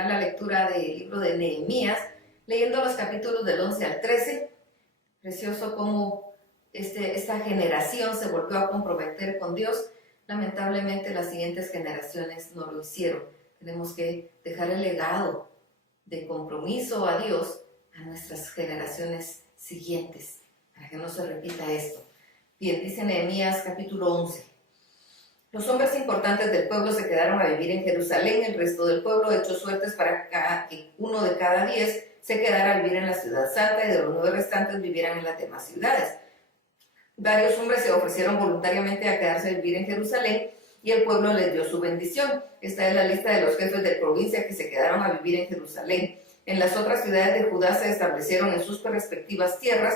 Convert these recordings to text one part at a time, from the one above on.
terminar la lectura del libro de Nehemías, leyendo los capítulos del 11 al 13. Precioso cómo esta generación se volvió a comprometer con Dios. Lamentablemente las siguientes generaciones no lo hicieron. Tenemos que dejar el legado de compromiso a Dios a nuestras generaciones siguientes, para que no se repita esto. Bien, dice Nehemías capítulo 11. Los hombres importantes del pueblo se quedaron a vivir en Jerusalén. El resto del pueblo echó suertes para que uno de cada 10 se quedara a vivir en la ciudad santa, y de los 9 restantes vivieran en las demás ciudades. Varios hombres se ofrecieron voluntariamente a quedarse a vivir en Jerusalén, y el pueblo les dio su bendición. Esta es la lista de los jefes de provincia que se quedaron a vivir en Jerusalén. En las otras ciudades de Judá se establecieron en sus respectivas tierras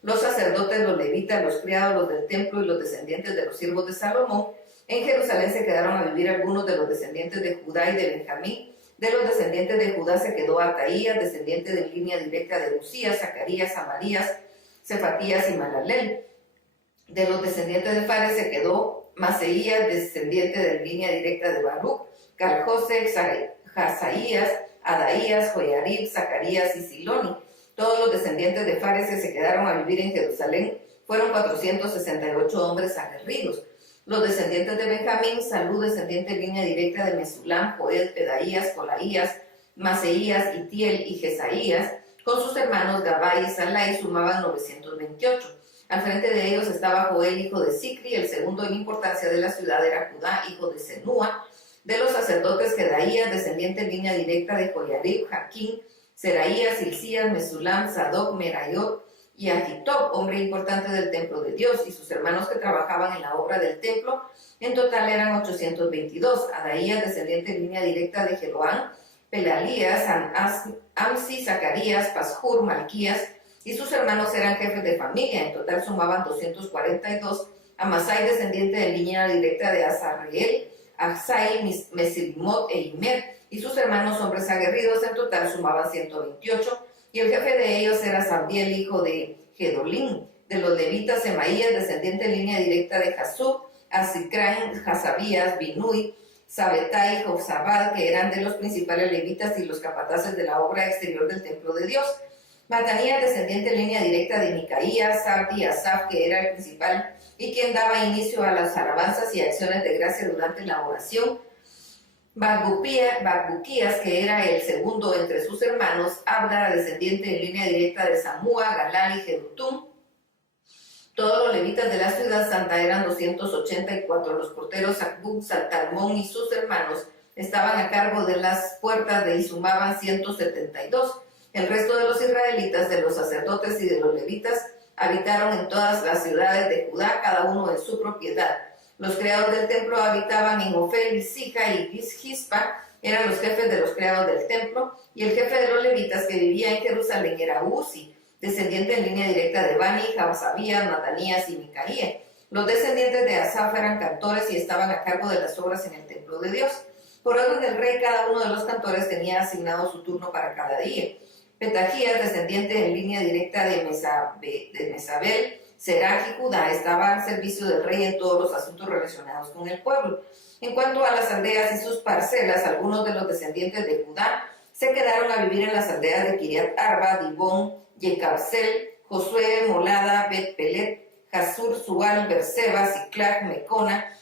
los sacerdotes, los levitas, los criados, los del templo y los descendientes de los siervos de Salomón. En Jerusalén se quedaron a vivir algunos de los descendientes de Judá y de Benjamín. De los descendientes de Judá se quedó Ataías, descendiente de línea directa de Uzías, Zacarías, Amarías, Cefatías y Malaleel. De los descendientes de Fares se quedó Maseías, descendiente de línea directa de Baruch, Calcose, Hazaías, Adaías, Joyarib, Zacarías y Siloni. Todos los descendientes de Fares que se quedaron a vivir en Jerusalén fueron 468 hombres aguerridos. Los descendientes de Benjamín, Salú, descendiente de línea directa de Mesulam, Joel, Pedaías, Colaías, Maseías, Itiel y Jesaías, con sus hermanos Gabai y Salai, sumaban 928. Al frente de ellos estaba Joel, hijo de Sicri. El segundo en importancia de la ciudad era Judá, hijo de Senúa. De los sacerdotes, Jedaías, descendiente en línea directa de Joyarib, Jaquín, Seraías, Hilcías, Mesulam, Sadoc, Merayot y Agitob, hombre importante del templo de Dios, y sus hermanos que trabajaban en la obra del templo. En total eran 822. Adaías, descendiente en línea directa de Jeroán, Pelalías, Amsi, Zacarías, Pashur, Malquías, y sus hermanos eran jefes de familia. En total sumaban 242. Amasai, descendiente de línea directa de Azarreel, Achzai, Mesilimot e Imer, y sus hermanos hombres aguerridos. En total sumaban 128. Y el jefe de ellos era Sabdiel, hijo de Gedolín. De los levitas, Semaías, descendiente en línea directa de Jasub, Azicrain, Hasabías, Binui, Sabetai, Josabad, que eran de los principales levitas y los capataces de la obra exterior del templo de Dios. Matanías, descendiente en línea directa de Micaías, Sabdi, Asaf, que era el principal y quien daba inicio a las alabanzas y acciones de gracia durante la oración. Bacbuquías, que era el segundo entre sus hermanos. Abda, descendiente en línea directa de Samúa, Galal y Jedutum. Todos los levitas de la ciudad santa eran 284. Los porteros Acbuk, Saltalmón y sus hermanos estaban a cargo de las puertas y sumaban 172. El resto de los israelitas, de los sacerdotes y de los levitas, habitaron en todas las ciudades de Judá, cada uno en su propiedad. Los criados del templo habitaban en Ofel, Sija y Gispa, eran los jefes de los criados del templo, y el jefe de los levitas que vivía en Jerusalén era Uzi, descendiente en línea directa de Bani, Jabasabías, Matanías y Micaía. Los descendientes de Asaf eran cantores y estaban a cargo de las obras en el templo de Dios. Por orden del rey, cada uno de los cantores tenía asignado su turno para cada día. Petajías, descendiente en línea directa de Mesabel, Seraj y Judá, estaba al servicio del rey en todos los asuntos relacionados con el pueblo. En cuanto a las aldeas y sus parcelas, algunos de los descendientes de Judá se quedaron a vivir en las aldeas de Kiriat Arba, Dibón, Yecabsel, Josué, Molada, Bet-Pelet, Jasur, Sual, Berseba, Siclag, Mecona,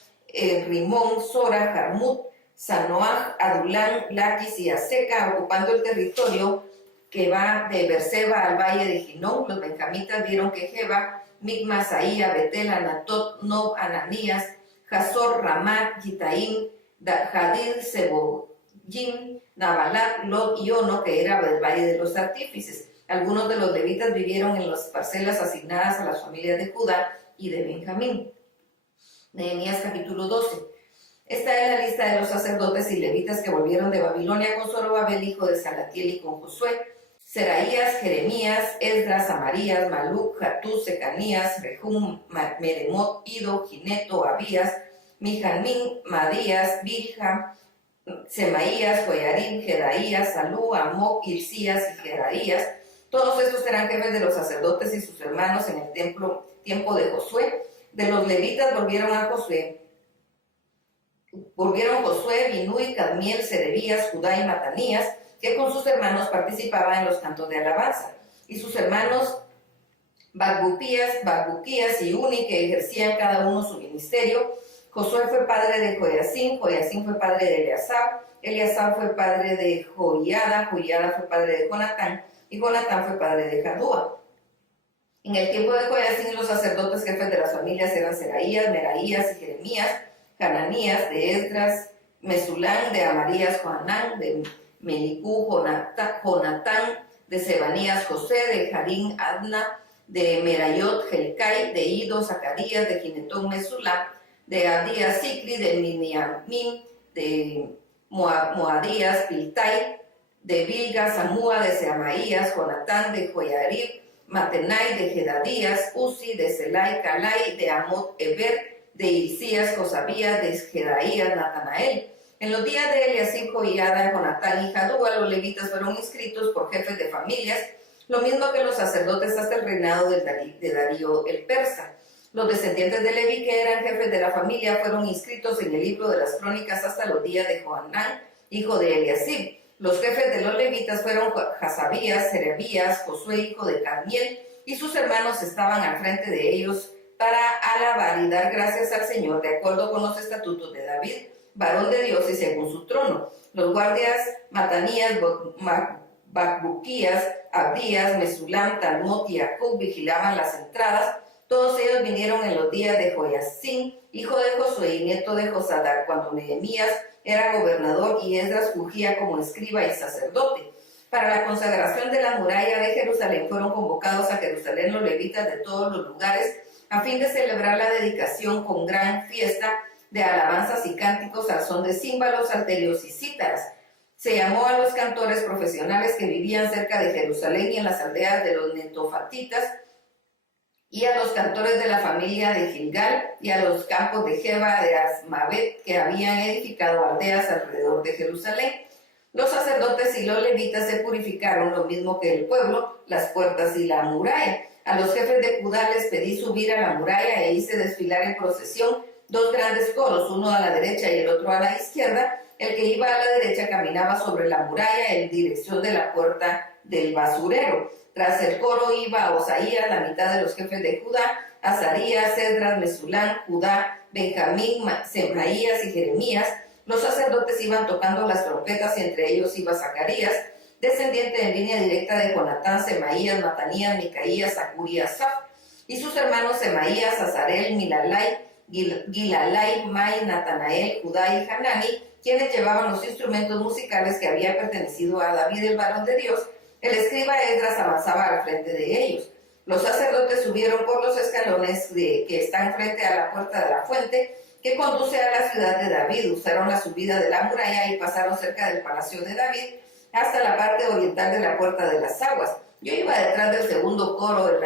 Rimón, Sora, Jarmut, Sanoaj, Adulán, Laquis y Aseca, ocupando el territorio que va de Berseba al valle de Ginón. Los benjamitas vieron que Jeba, Migmas, Ahía, Betel, Anatot, Nob, Ananías, Hazor, Ramat, Gitaim, Jadid, Seboyim, Nabalat, Lot y Ono, que era del valle de los artífices. Algunos de los levitas vivieron en las parcelas asignadas a las familias de Judá y de Benjamín. Nehemías capítulo 12. Esta es la lista de los sacerdotes y levitas que volvieron de Babilonia con Zorobabel, hijo de Salatiel, y con Josué: Seraías, Jeremías, Esdras, Amarías, Maluc, Jatús, Secanías, Rehum, Meremot, Ido, Gineto, Abías, Mijanmín, Madías, Bilha, Semaías, Joyarib, Jedaías, Salú, Amoc, Hilcías y Jedaías. Todos estos eran jefes de los sacerdotes y sus hermanos en el tiempo de Josué. De los levitas volvieron Josué, Binui, Cadmiel, Serebías, Judá y Matanías. que con sus hermanos participaba en los cantos de alabanza. Y sus hermanos Bacbuquías y Uni, que ejercían cada uno su ministerio. Josué fue padre de Joiacín, Joiacín fue padre de Eleazar, Eleazar fue padre de Joiada, Joiada fue padre de Jonatán, y Jonatán fue padre de Jadúa. En el tiempo de Joiacín, los sacerdotes jefes de las familias eran Seraías, Meraías y Jeremías, Hananías, de Esdras, Mesulán, de Amarías, Johanán, de Melicú, Jonatán, de Sebanías, José, de Jarín, Adna, de Merayot, Helcai, de Ido, Zacarías, de Ginetón, Mesulán, de Abdías, Sicri, de Miniamín, de Moadías, Piltai, de Bilga, Samúa, de Semaías, Jonatán, de Joyarib, Matenai, de Jedadías, Uzi, de Selai, Calai, de Amot, Eber, de Hilcías, Josabías, de Jedaías, Natanael. En los días de Eliasib, Joiada, Jonatán y Jadúa, los levitas fueron inscritos por jefes de familias, lo mismo que los sacerdotes hasta el reinado de Darío el persa. Los descendientes de Leví, que eran jefes de la familia, fueron inscritos en el libro de las crónicas hasta los días de Johanán, hijo de Eliasib. Los jefes de los levitas fueron Hasabías, Serebías, Josué, hijo de Carmiel, y sus hermanos estaban al frente de ellos para alabar y dar gracias al Señor, de acuerdo con los estatutos de David, varón de Dios y según su trono. Los guardias Matanías, Bacbuquías, Abdías, Mesulam, Talmot y Acub vigilaban las entradas. Todos ellos vinieron en los días de Joiacín, hijo de Josué y nieto de Josadac, cuando Nehemías era gobernador y Esdras fungía como escriba y sacerdote. Para la consagración de la muralla de Jerusalén fueron convocados a Jerusalén los levitas de todos los lugares a fin de celebrar la dedicación con gran fiesta de alabanzas y cánticos al son de címbalos, salterios y cítaras. Se llamó a los cantores profesionales que vivían cerca de Jerusalén y en las aldeas de los netofatitas, y a los cantores de la familia de Gilgal, y a los campos de Jeba, de Asmavet, que habían edificado aldeas alrededor de Jerusalén. Los sacerdotes y los levitas se purificaron lo mismo que el pueblo, las puertas y la muralla. A los jefes de Judá les pedí subir a la muralla e hice desfilar en procesión dos grandes coros, uno a la derecha y el otro a la izquierda. El que iba a la derecha caminaba sobre la muralla en dirección de la puerta del basurero. Tras el coro iba a Osaías, la mitad de los jefes de Judá, Azarías, Esdras, Mesulán, Judá, Benjamín, Semaías y Jeremías. Los sacerdotes iban tocando las trompetas y entre ellos iba Zacarías, descendiente en línea directa de Jonatán, Semaías, Matanías, Micaías, Zacur y Asaf, y sus hermanos Semaías, Azarel, Milalai, Gilalai, Mai, Natanael, Judá y Hanani, quienes llevaban los instrumentos musicales que había pertenecido a David, el varón de Dios. El escriba Esdras avanzaba al frente de ellos. Los sacerdotes subieron por los escalones que están frente a la puerta de la fuente, que conduce a la ciudad de David. Usaron la subida de la muralla y pasaron cerca del palacio de David hasta la parte oriental de la puerta de las aguas. Yo iba detrás del segundo coro,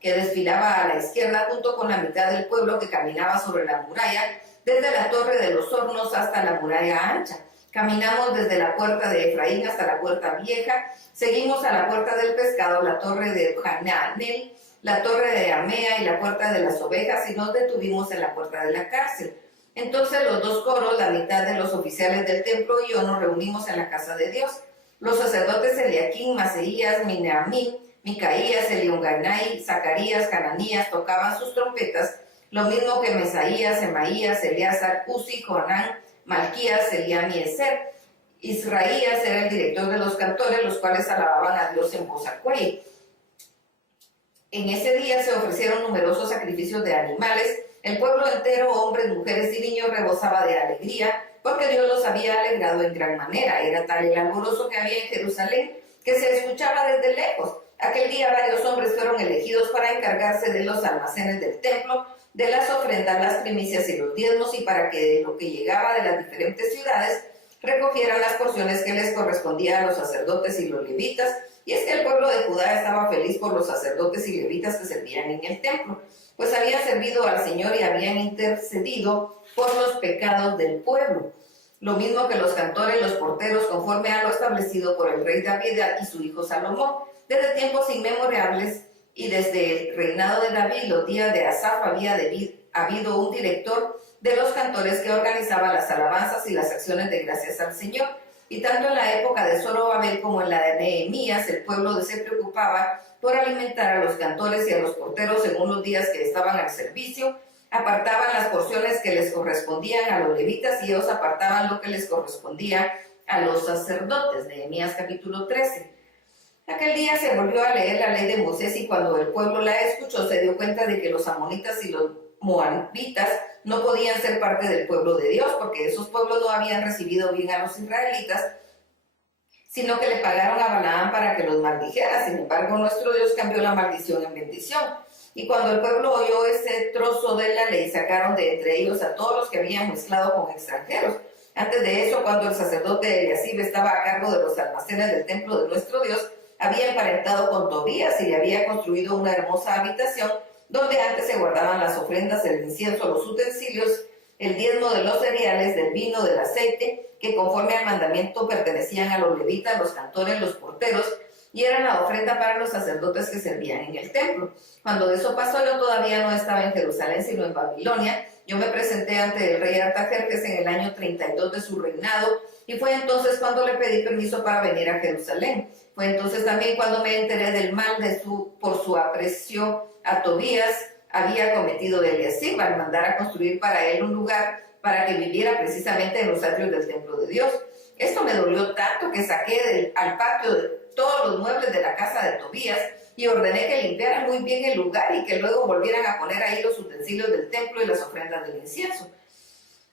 que desfilaba a la izquierda, junto con la mitad del pueblo que caminaba sobre la muralla, desde la torre de los hornos hasta la muralla ancha. Caminamos desde la puerta de Efraín hasta la puerta vieja, seguimos a la puerta del pescado, la torre de Hananel, la torre de Amea y la puerta de las ovejas, y nos detuvimos en la puerta de la cárcel. Entonces los dos coros, la mitad de los oficiales del templo y yo nos reunimos en la casa de Dios. Los sacerdotes Eliaquín, Maseías, Mineamín, Micaías, Elionganai, Zacarías, Hananías tocaban sus trompetas, lo mismo que Mesaías, Semaías, Eleazar, Uzi, Jonán, Malquías, Eliam y Ezer. Israías era el director de los cantores, los cuales alababan a Dios en voz a cuello. En ese día se ofrecieron numerosos sacrificios de animales. El pueblo entero, hombres, mujeres y niños, rebosaba de alegría, porque Dios los había alegrado en gran manera. Era tal el alborozo que había en Jerusalén que se escuchaba desde lejos. Aquel día varios hombres fueron elegidos para encargarse de los almacenes del templo, de las ofrendas, las primicias y los diezmos, y para que de lo que llegaba de las diferentes ciudades recogieran las porciones que les correspondían a los sacerdotes y los levitas. Y es que el pueblo de Judá estaba feliz por los sacerdotes y levitas que servían en el templo, pues habían servido al Señor y habían intercedido por los pecados del pueblo. Lo mismo que los cantores, los porteros, conforme a lo establecido por el rey David y su hijo Salomón. Desde tiempos inmemorables y desde el reinado de David, los días de Asaf, había habido un director de los cantores que organizaba las alabanzas y las acciones de gracias al Señor. Y tanto en la época de Zorobabel como en la de Nehemías, el pueblo se preocupaba por alimentar a los cantores y a los porteros según los días que estaban al servicio. Apartaban las porciones que les correspondían a los levitas y ellos apartaban lo que les correspondía a los sacerdotes. Nehemías capítulo 13. Aquel día se volvió a leer la ley de Moisés y cuando el pueblo la escuchó se dio cuenta de que los amonitas y los moabitas no podían ser parte del pueblo de Dios porque esos pueblos no habían recibido bien a los israelitas, sino que le pagaron a Balaam para que los maldijera. Sin embargo, nuestro Dios cambió la maldición en bendición. Y cuando el pueblo oyó ese trozo de la ley, sacaron de entre ellos a todos los que habían mezclado con extranjeros. Antes de eso, cuando el sacerdote Eliasib estaba a cargo de los almacenes del templo de nuestro Dios, había emparentado con Tobías y le había construido una hermosa habitación donde antes se guardaban las ofrendas, el incienso, los utensilios, el diezmo de los cereales, del vino, del aceite, que conforme al mandamiento pertenecían a los levitas, los cantores, los porteros, y eran la ofrenda para los sacerdotes que servían en el templo. Cuando eso pasó, yo todavía no estaba en Jerusalén, sino en Babilonia. Yo me presenté ante el rey Artajerjes en el año 32 de su reinado, y fue entonces cuando le pedí permiso para venir a Jerusalén. Fue entonces también cuando me enteré del mal por su aprecio a Tobías había cometido Eliasib al mandar a construir para él un lugar para que viviera precisamente en los atrios del templo de Dios. Esto me dolió tanto que saqué al patio de todos los muebles de la casa de Tobías y ordené que limpiaran muy bien el lugar y que luego volvieran a poner ahí los utensilios del templo y las ofrendas del incienso.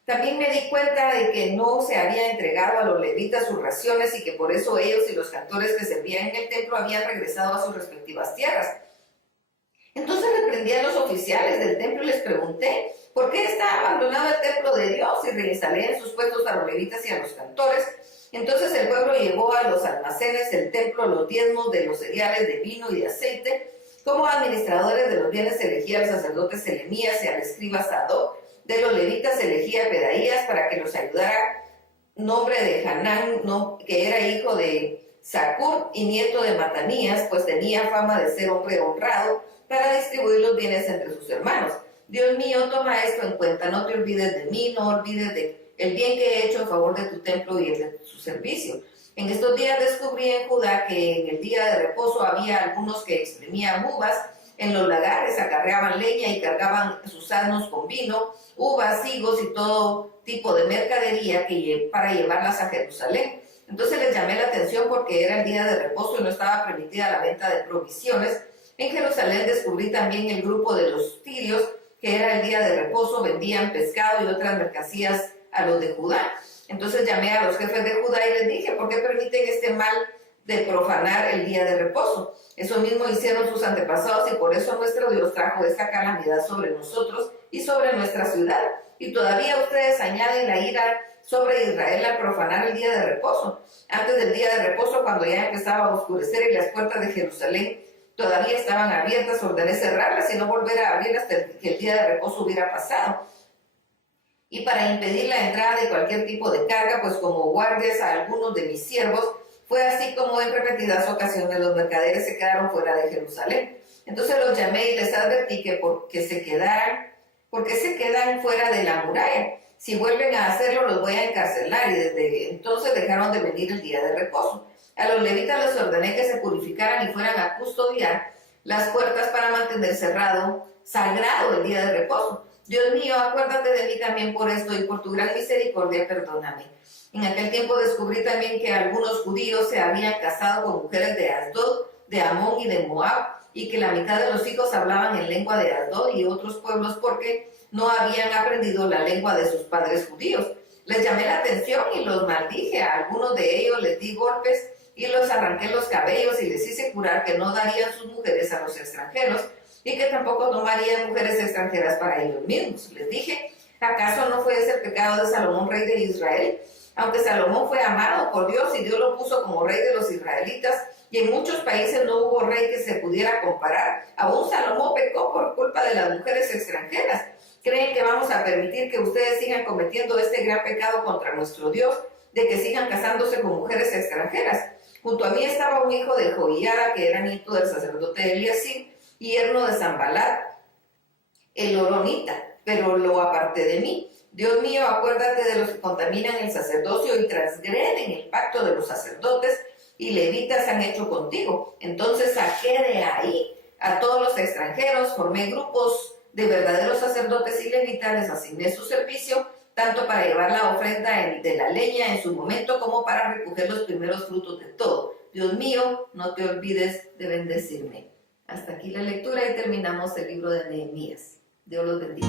También me di cuenta de que no se había entregado a los levitas sus raciones y que por eso ellos y los cantores que servían en el templo habían regresado a sus respectivas tierras. Entonces reprendí a los oficiales del templo y les pregunté, ¿por qué está abandonado el templo de Dios? Y reinstalé en sus puestos a los levitas y a los cantores. Entonces el pueblo llevó a los almacenes del templo los diezmos de los cereales, de vino y de aceite. Como administradores de los bienes elegía al sacerdote Selemías y al escriba Sadoc. De los levitas elegía a Pedaías para que los ayudara, nombre de Hanán, que era hijo de Zacur y nieto de Matanías, pues tenía fama de ser hombre honrado, para distribuir los bienes entre sus hermanos. Dios mío, toma esto en cuenta, no te olvides de mí, no olvides de el bien que he hecho en favor de tu templo y de su servicio. En estos días descubrí en Judá que en el día de reposo había algunos que exprimían uvas en los lagares, acarreaban leña y cargaban sus asnos con vino, uvas, higos y todo tipo de mercadería para llevarlas a Jerusalén. Entonces les llamé la atención porque era el día de reposo y no estaba permitida la venta de provisiones. En Jerusalén descubrí también el grupo de los tirios, que era el día de reposo, vendían pescado y otras mercancías a los de Judá. Entonces llamé a los jefes de Judá y les dije, ¿por qué permiten este mal de profanar el día de reposo? Eso mismo hicieron sus antepasados y por eso nuestro Dios trajo esta calamidad sobre nosotros y sobre nuestra ciudad. Y todavía ustedes añaden la ira sobre Israel al profanar el día de reposo. Antes del día de reposo, cuando ya empezaba a oscurecer y las puertas de Jerusalén todavía estaban abiertas, ordené cerrarlas y no volver a abrirlas hasta que el día de reposo hubiera pasado. Y para impedir la entrada de cualquier tipo de carga, pues como guardias a algunos de mis siervos, fue así como en repetidas ocasiones los mercaderes se quedaron fuera de Jerusalén. Entonces los llamé y les advertí que porque se quedan fuera de la muralla. Si vuelven a hacerlo, los voy a encarcelar. Y desde entonces dejaron de venir el día de reposo. A los levitas les ordené que se purificaran y fueran a custodiar las puertas para mantener sagrado el día de reposo. Dios mío, acuérdate de mí también por esto y por tu gran misericordia, perdóname. En aquel tiempo descubrí también que algunos judíos se habían casado con mujeres de Asdod, de Amón y de Moab, y que la mitad de los hijos hablaban en lengua de Asdod y otros pueblos porque no habían aprendido la lengua de sus padres judíos. Les llamé la atención y los maldije. A algunos de ellos les di golpes y los arranqué los cabellos y les hice jurar que no darían sus mujeres a los extranjeros y que tampoco tomarían mujeres extranjeras para ellos mismos. Les dije, ¿acaso no fue ese el pecado de Salomón, rey de Israel? Aunque Salomón fue amado por Dios y Dios lo puso como rey de los israelitas, y en muchos países no hubo rey que se pudiera comparar, aún Salomón pecó por culpa de las mujeres extranjeras. ¿Creen que vamos a permitir que ustedes sigan cometiendo este gran pecado contra nuestro Dios, de que sigan casándose con mujeres extranjeras? Junto a mí estaba un hijo de Joiada, que era nieto del sacerdote Eliasib, y yerno de Sanbalat, el horonita, pero lo aparté de mí. Dios mío, acuérdate de los que contaminan el sacerdocio y transgreden el pacto de los sacerdotes y levitas han hecho contigo. Entonces saqué de ahí a todos los extranjeros, formé grupos de verdaderos sacerdotes y levitas, les asigné su servicio, tanto para llevar la ofrenda de la leña en su momento como para recoger los primeros frutos de todo. Dios mío, no te olvides de bendecirme. Hasta aquí la lectura y terminamos el libro de Nehemías. Dios los bendiga.